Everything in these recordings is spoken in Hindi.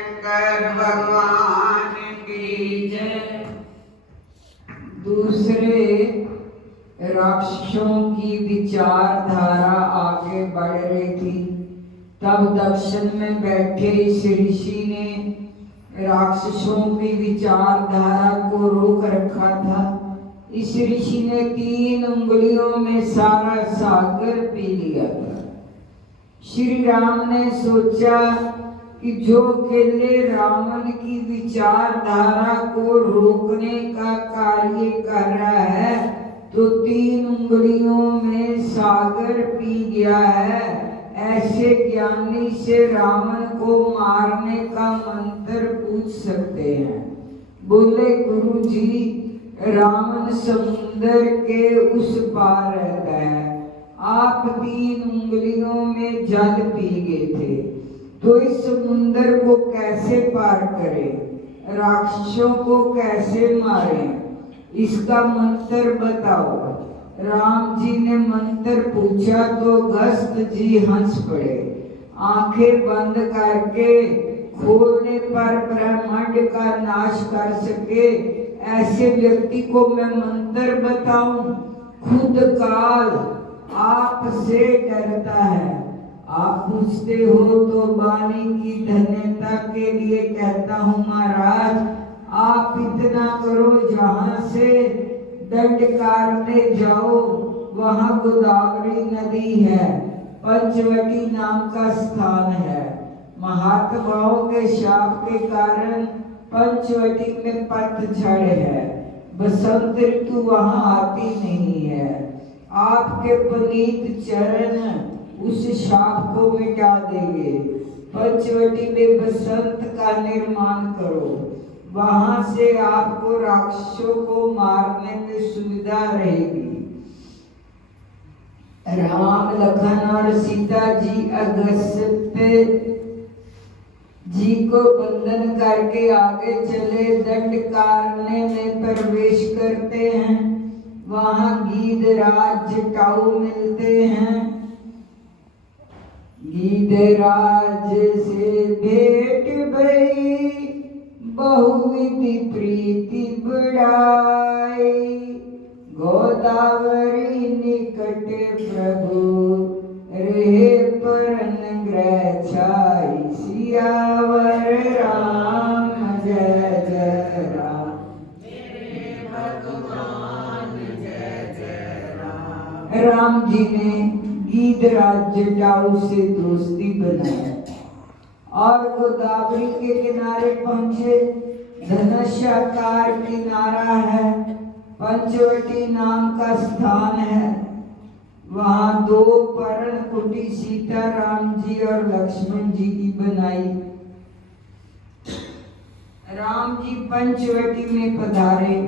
शंकर भगवान की जय। दूसरे राक्षसों की विचारधारा आगे बढ़ रही थी। तब दक्षिण में बैठे इस ऋषि ने राक्षसों की विचारधारा को रोक रखा था। इस ऋषि ने 3 उंगलियों में सारा सागर पी लिया था। श्री राम ने सोचा कि जो अकेले रावण की विचारधारा को रोकने का कार्य कर रहा है तो 3 उंगलियों में सागर पी गया है, ऐसे ज्ञानी से रावण को मारने का मंत्र पूछ सकते हैं। बोले गुरु जी, रावण समुद्र के उस पार रहता है, आप 3 उंगलियों में जल पी गए थे, तो इस समुद्र को कैसे पार करें, राक्षसों को कैसे मारें, इसका मंत्र बताओ। राम जी ने मंत्र पूछा तो गस्त जी हंस पड़े। आंखें बंद करके खोलने पर ब्रह्मांड का नाश कर सके ऐसे व्यक्ति को मैं मंत्र बताऊं? खुद काल आपसे डरता है। आप पूछते हो तो वाणी की धन्यता के लिए कहता हूँ महाराज, आप इतना करो, जहाँ से दंडकारण्य जाओ वहाँ गोदावरी नदी है, पंचवटी नाम का स्थान है। महात्माओं के शाप के कारण पंचवटी में पतझड़ है, बसंत ऋतु वहाँ आती नहीं है। आपके पुनीत चरण उस शाप को मिटा देंगे। पंचवटी में बसंत का निर्माण करो, वहां से आपको राक्षसों को मारने में सुविधा रहेगी। राम लखन और सीता जी अगस्त्य जी को बंधन करके आगे चले दंडकारण्य में प्रवेश करते हैं। वहां गीधराज जटाऊ मिलते हैं। गीधराज से भेंट भई, बहुविधि प्रीति बढ़ाई, गोदावरी निकट प्रभु रहे परन ग्रह छाई। सियावर राम जय जय राम, मेरे भगवान जय जय राम। राम जी ने गीधराज जटाऊ से दोस्ती बनाई और गोदावरी के किनारे पहुंचे। धनुषाकार किनारा है, पंचवटी नाम का स्थान है। वहां 2 पर्ण कुटी सीता राम जी और लक्ष्मण जी की बनाई। राम जी पंचवटी में पधारे।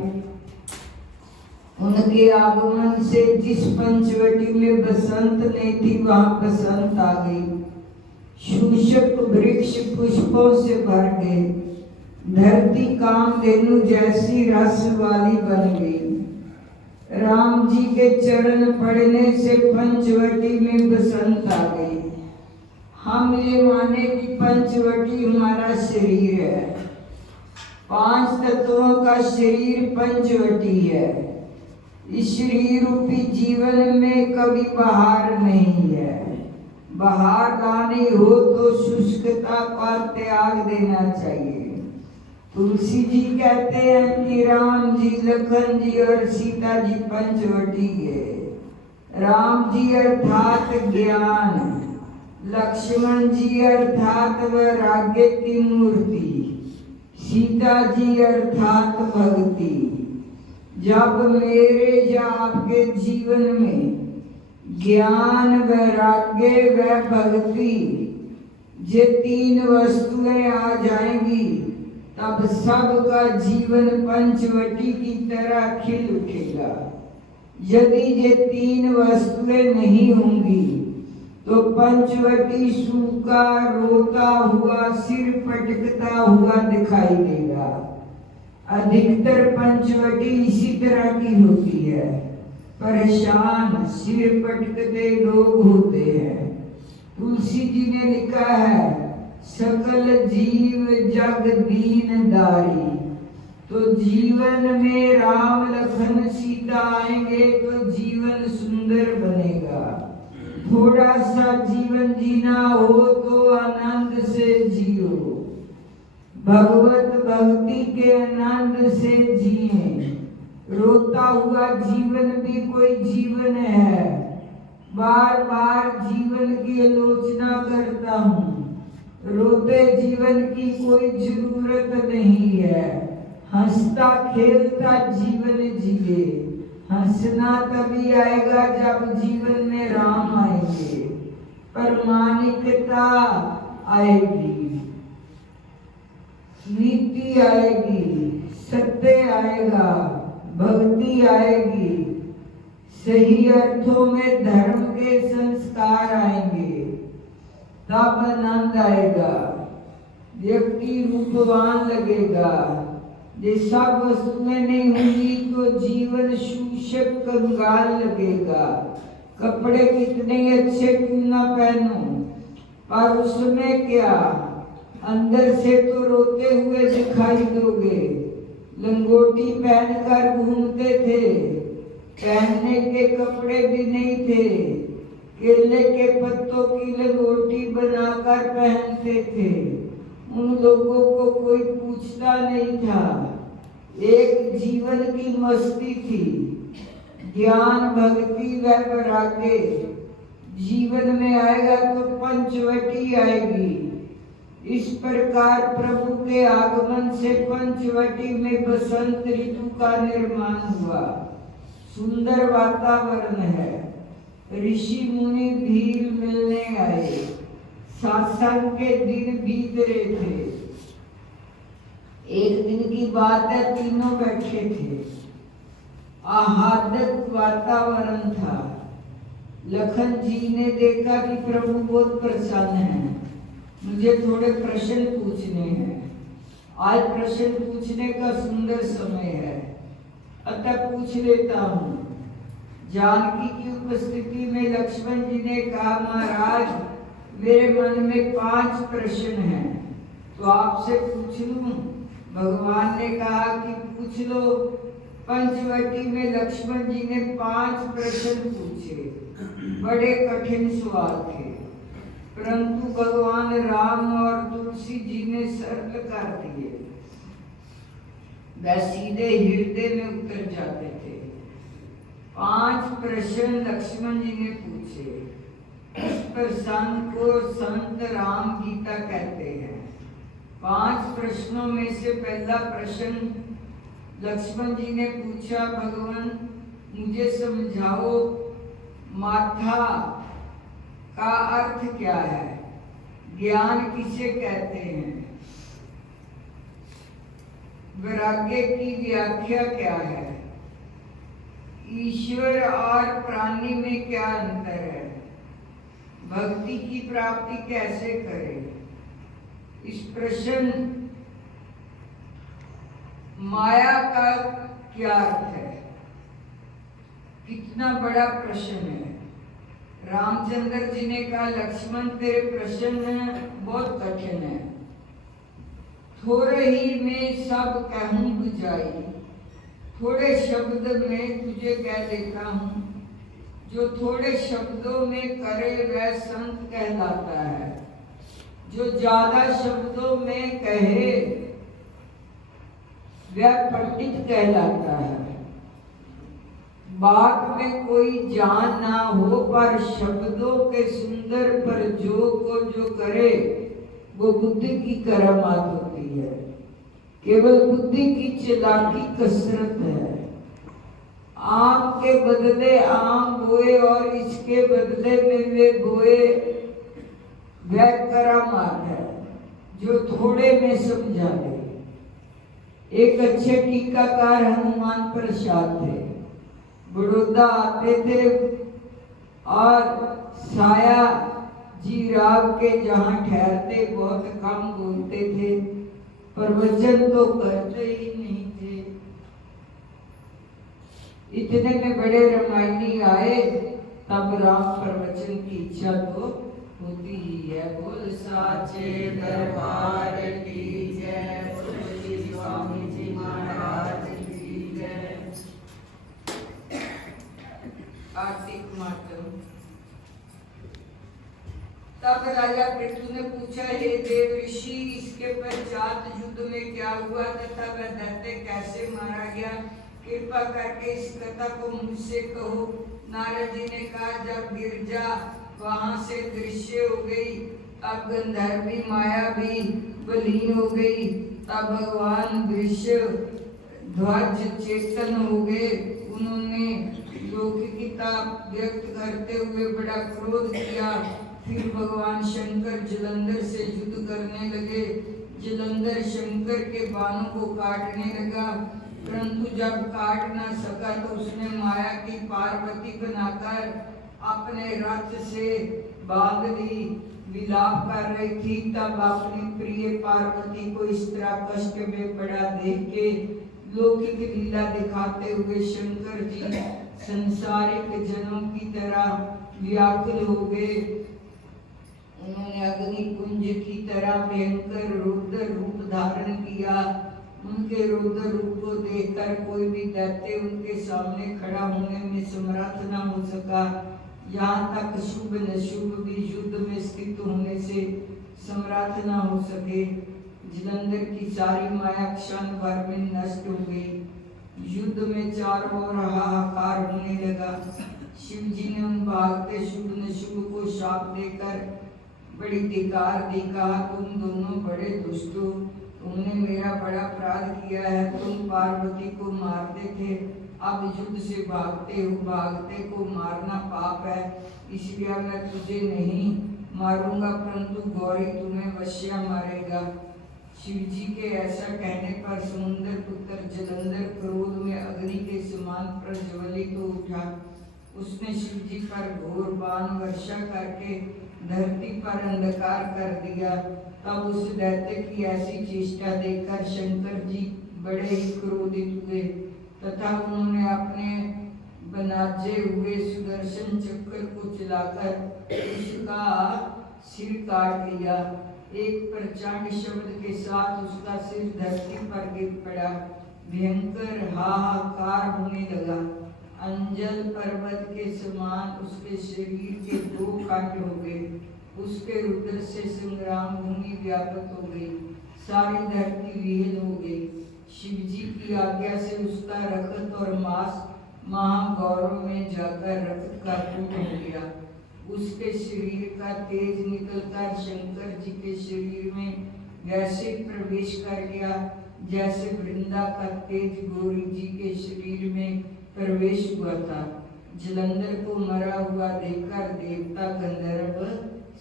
उनके आगमन से जिस पंचवटी में बसंत नहीं थी वहां बसंत आ गई। शूशक वृक्ष पुष्पों से भर गए। धरती कामधेनु जैसी रस वाली बन गई। राम जी के चरण पड़ने से पंचवटी में बसंत आ गई। हम ये माने कि पंचवटी हमारा शरीर है। 5 तत्वों का शरीर पंचवटी है। इस शरीर रूपी जीवन में कभी बाहर नहीं है। बाहर लानी हो तो शुष्कता का त्याग देना चाहिए। तुलसी जी कहते हैं कि राम जी, लखन जी और सीता जी पंचवटी है। राम जी अर्थात ज्ञान, लक्ष्मण जी अर्थात वैराग्य की मूर्ति, सीता जी अर्थात भक्ति। जब मेरे या आपके जीवन में ज्ञान, वैराग्य व भक्ति ये 3 वस्तुएं आ जाएंगी तब सबका जीवन पंचवटी की तरह खिल उठेगा। यदि ये 3 वस्तुएं नहीं होंगी तो पंचवटी सूखा, रोता हुआ, सिर पटकता हुआ दिखाई देगा। अधिकतर पंचवटी इसी तरह की होती है। परेशान, सिर पटकते लोग होते हैं। तुलसी जी ने लिखा है सकल जीव जग दीन दारी। तो जीवन में राम लखन सीता आएंगे तो जीवन सुंदर बनेगा। थोड़ा सा जीवन जीना हो तो आनंद से जियो, भगवत भक्ति के आनंद से जिए। रोता हुआ जीवन भी कोई जीवन है। बार बार जीवन की आलोचना करता हूँ, रोते जीवन की कोई जरूरत नहीं है। हंसता खेलता जीवन जिए। हंसना तभी आएगा जब जीवन में राम आएंगे, प्रामाणिकता आएगी, नीति आएगी, सत्य आएगा, भक्ति आएगी, सही अर्थों में धर्म के संस्कार आएंगे, तब आनंद आएगा। व्यक्ति रूपवान लगेगा। ये सब वस्तुएं नहीं होंगी तो जीवन शूषक कंगाल लगेगा। कपड़े कितने अच्छे क्यों ना पहनो, पर उसमें क्या, अंदर से तो रोते हुए दिखाई दोगे। लंगोटी पहनकर घूमते थे, पहनने के कपड़े भी नहीं थे, केले के पत्तों की लंगोटी बनाकर पहनते थे। उन लोगों को कोई पूछता नहीं था। एक जीवन की मस्ती थी, ज्ञान भक्ति व वैराग्य जीवन में आएगा तो पंचवटी आएगी। इस प्रकार प्रभु के आगमन से पंचवटी में बसंत ऋतु का निर्माण हुआ। सुंदर वातावरण है। ऋषि मुनि भीड़ मिलने आए। सत्संग के दिन बीत रहे थे। एक दिन की बात है, तीनों बैठे थे। आह्लादक वातावरण था। लखन जी ने देखा कि प्रभु बहुत प्रसन्न हैं, मुझे थोड़े प्रश्न पूछने हैं। आज प्रश्न पूछने का सुंदर समय है, अतः पूछ लेता हूँ। जानकी की उपस्थिति में लक्ष्मण जी ने कहा, महाराज मेरे मन में 5 प्रश्न हैं, तो आपसे पूछ लूं। भगवान ने कहा कि पूछ लो। पंचवटी में लक्ष्मण जी ने 5 प्रश्न पूछे। बड़े कठिन सवाल थे, परंतु भगवान राम और तुलसी जी ने सरल कर दिए। वह सीधे हृदय में उतर जाते थे। 5 प्रश्न लक्ष्मण जी ने पूछे। इस प्रसंग को संत राम गीता कहते हैं। 5 प्रश्नों में से पहला प्रश्न लक्ष्मण जी ने पूछा, भगवान मुझे समझाओ, माथा का अर्थ क्या है, ज्ञान किसे कहते हैं, वैराग्य की व्याख्या क्या है, ईश्वर और प्राणी में क्या अंतर है, भक्ति की प्राप्ति कैसे करें। इस प्रश्न माया का क्या अर्थ है, कितना बड़ा प्रश्न है। रामचंद्र जी ने कहा, लक्ष्मण तेरे प्रश्न बहुत कठिन है, थोड़े ही में सब कहूं बुझाई। थोड़े शब्द में तुझे कह देता हूं, जो थोड़े शब्दों में करे वह संत कहलाता है, जो ज्यादा शब्दों में कहे वह पंडित कहलाता है। बात में कोई जान ना हो, पर शब्दों के सुंदर प्रयोग को जो करे वो बुद्धि की करामात होती है। केवल बुद्धि की चालाकी कसरत है। आम के बदले आम बोए और इसके बदले में वे बोए, वह करामात है जो थोड़े में समझा दे। एक अच्छे टीकाकार हनुमान प्रसाद थे। बड़ौदा आते थे और साया जी राव के जहाँ ठहरते, बहुत कम बोलते थे, प्रवचन तो करते ही नहीं थे। इतने में बड़े रामायणी आए, तब राम प्रवचन की इच्छा तो होती ही है। बोल साचे दरबार की जय। बोल श्री स्वामी जी महाराज की जय। कार्तिक मातम। तब राजा पृथु ने पूछा, हे देव ऋषि, इसके पश्चात युद्ध में क्या हुआ तथा वह दैत्य कैसे मारा गया? कृपा करके इस कथा को मुझसे कहो। नारद जी ने कहा, जब गिरजा वहां से दृश्य हो गई, अब गंधर्वी माया भी विलीन हो गई, तब भगवान दृश्य ध्वज चेतन हो गए। उन्होंने लौकिकता व्यक्त करते हुए बड़ा क्रोध किया। फिर भगवान शंकर जलंधर से युद्ध करने लगे। जलंधर शंकर के बाणों को काटने लगा, परंतु जब काट न सका तो उसने माया की पार्वती बनाकर अपने रथ से बांध ली। विलाप कर रही थी, तब अपनी प्रिय पार्वती को इस तरह कष्ट में पड़ा देख के लौकिक लीला दिखाते हुए शंकर जी संसारिक जनों की तरह व्याकुल हो गए। उन्होंने अग्नि कुंज की तरह भयंकर रुद्र रूप धारण किया। उनके रुद्र रूप को देखकर कोई भी दैत्य उनके सामने खड़ा होने में समर्थ न हो सका। यहाँ तक शुभ नशुभ भी युद्ध में स्थित होने से समर्थ न हो सके। जलंधर की सारी माया क्षण भर में नष्ट हो गई। युद्ध में चारों ओर हाहाकार होने लगा। शिव जी ने उन भागते शुभ नशुभ को शाप देकर बड़ी धिक्कार दी। कहा, तुम दोनों बड़े दुष्ट हो, तुमने मेरा बड़ा अपराध किया है। तुम पार्वती को मारते थे, अब युद्ध से भागते हो। भागते को मारना पाप है, इसलिए मैं तुझे नहीं मारूंगा, परंतु गौरी तुम्हें वश्या मारेगा। शिव जी के ऐसा कहने पर समुद्र पुत्र जलंधर क्रोध में अग्नि के समान प्रज्वलित हो उठा। उसने शिव जी पर घोर बाण वर्षा करके धरती पर अंधकार कर दिया। तब उस दैत्य की ऐसी चेष्टा देखकर शंकर जी बड़े ही क्रोधित हुए तथा उन्होंने अपने बनाजे हुए सुदर्शन चक्र को चलाकर उसका सिर काट लिया। एक प्रचंड शब्द के साथ उसका सिर धरती पर गिर पड़ा। भयंकर हाहाकार होने लगा। अंजल पर्वत के समान उसके शरीर के 2 खंड हो गए। उसके रुद्र से संग्राम भूमि व्यापक हो गई, सारी धरती विहीन हो गई। शिव जी की आज्ञा से उसका रक्त और मांस महागौरव में जाकर रक्त का कूट हो गया। उसके शरीर का तेज निकलकर शंकर जी के शरीर में वैसे प्रवेश कर गया जैसे वृंदा का तेज गौरी जी के शरीर में प्रवेश हुआ था। जलंधर को मरा हुआ देखकर देवता गंधर्व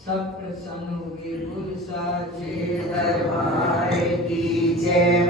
सब प्रसन्न हो गए। बोल साचे दरबार की जय।